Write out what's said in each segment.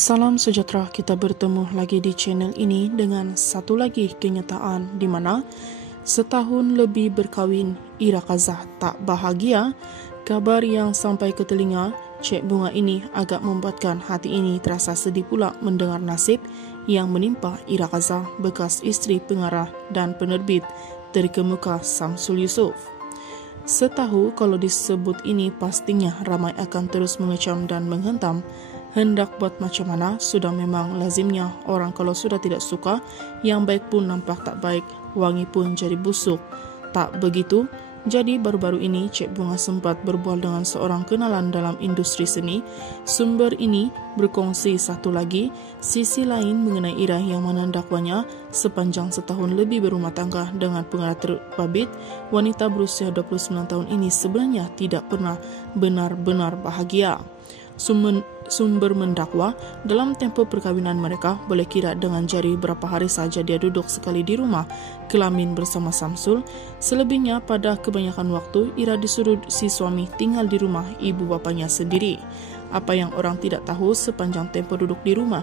Salam sejahtera, kita bertemu lagi di channel ini dengan satu lagi kenyataan di mana setahun lebih berkahwin, Ira Kazah tak bahagia. Kabar yang sampai ke telinga Cik Bunga ini agak membuatkan hati ini terasa sedih pula mendengar nasib yang menimpa Ira Kazah, bekas isteri pengarah dan penerbit terkemuka Samsul Yusof. Setahu kalau disebut ini pastinya ramai akan terus mengecam dan menghentam. Hendak buat macam mana, sudah memang lazimnya orang kalau sudah tidak suka, yang baik pun nampak tak baik, wangi pun jadi busuk. Tak begitu, jadi baru-baru ini Cik Bunga sempat berbual dengan seorang kenalan dalam industri seni. Sumber ini berkongsi satu lagi sisi lain mengenai Ira yang menandakwanya sepanjang setahun lebih berumah tangga dengan pengarah terbabit. Wanita berusia 29 tahun ini sebenarnya tidak pernah benar-benar bahagia. Sumber mendakwa dalam tempoh perkawinan mereka boleh kira dengan jari berapa hari saja dia duduk sekali di rumah kelamin bersama Samsul. Selebihnya pada kebanyakan waktu Ira disuruh si suami tinggal di rumah ibu bapanya sendiri. Apa yang orang tidak tahu sepanjang tempoh duduk di rumah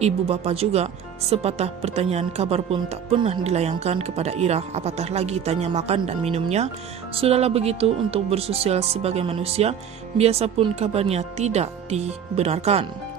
ibu bapa juga, sepatah pertanyaan kabar pun tak pernah dilayangkan kepada Ira, apatah lagi tanya makan dan minumnya. Sudahlah begitu, untuk bersosial sebagai manusia, biasa pun kabarnya tidak dibenarkan.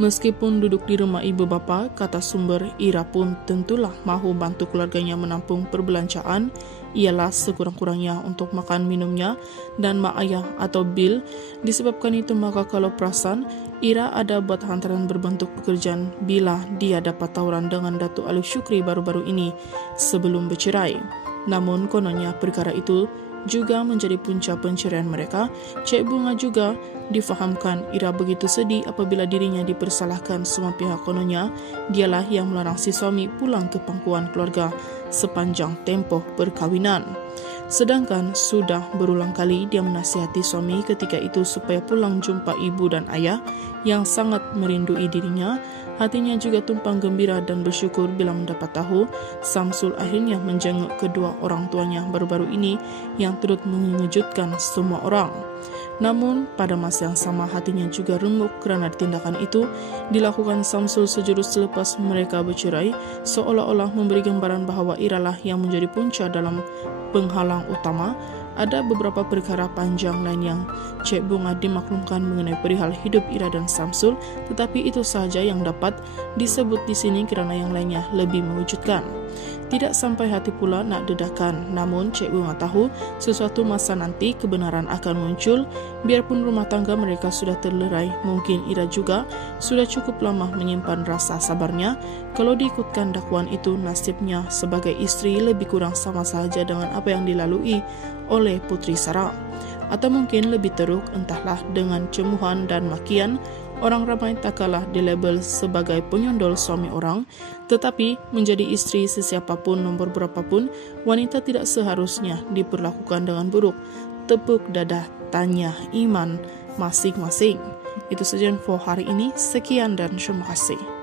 Meskipun duduk di rumah ibu bapa, kata sumber, Ira pun tentulah mahu bantu keluarganya menampung perbelanjaan, ialah sekurang-kurangnya untuk makan minumnya dan mak ayah atau bil. Disebabkan itu maka kalau perasan, Ira ada buat hantaran berbentuk pekerjaan bila dia dapat tawaran dengan Datuk Alif Syukri baru-baru ini sebelum bercerai. Namun kononnya perkara itu juga menjadi punca penceraian mereka. Cik Bunga juga difahamkan Ira begitu sedih apabila dirinya dipersalahkan semua pihak. Kononnya dialah yang melarang si suami pulang ke pangkuan keluarga sepanjang tempoh perkawinan. Sedangkan sudah berulang kali dia menasihati suami ketika itu supaya pulang jumpa ibu dan ayah yang sangat merindui dirinya. Hatinya juga tumpang gembira dan bersyukur bila mendapat tahu Samsul akhirnya menjenguk kedua orang tuanya baru-baru ini yang turut mengejutkan semua orang. Namun pada masa yang sama hatinya juga remuk kerana tindakan itu dilakukan Samsul sejurus selepas mereka bercerai, seolah-olah memberi gambaran bahawa Iralah yang menjadi punca dalam penghalang utama. Ada beberapa perkara panjang lain yang Cik Bunga dimaklumkan mengenai perihal hidup Ira dan Samsul, tetapi itu sahaja yang dapat disebut di sini kerana yang lainnya lebih mewujudkan. Tidak sampai hati pula nak dedakan, namun Cik Bunga tahu sesuatu masa nanti kebenaran akan muncul. Biarpun rumah tangga mereka sudah terlerai, mungkin Ira juga sudah cukup lama menyimpan rasa sabarnya. Kalau diikutkan dakwaan itu, nasibnya sebagai isteri lebih kurang sama sahaja dengan apa yang dilalui oleh Putri Sarah. Atau mungkin lebih teruk, entahlah, dengan cemuhan dan makian. Orang ramai tak kalah dilabel sebagai penyondol suami orang, tetapi menjadi isteri sesiapapun nombor berapapun, wanita tidak seharusnya diperlakukan dengan buruk. Tepuk dadah, tanya iman masing-masing. Itu saja info hari ini. Sekian dan terima kasih.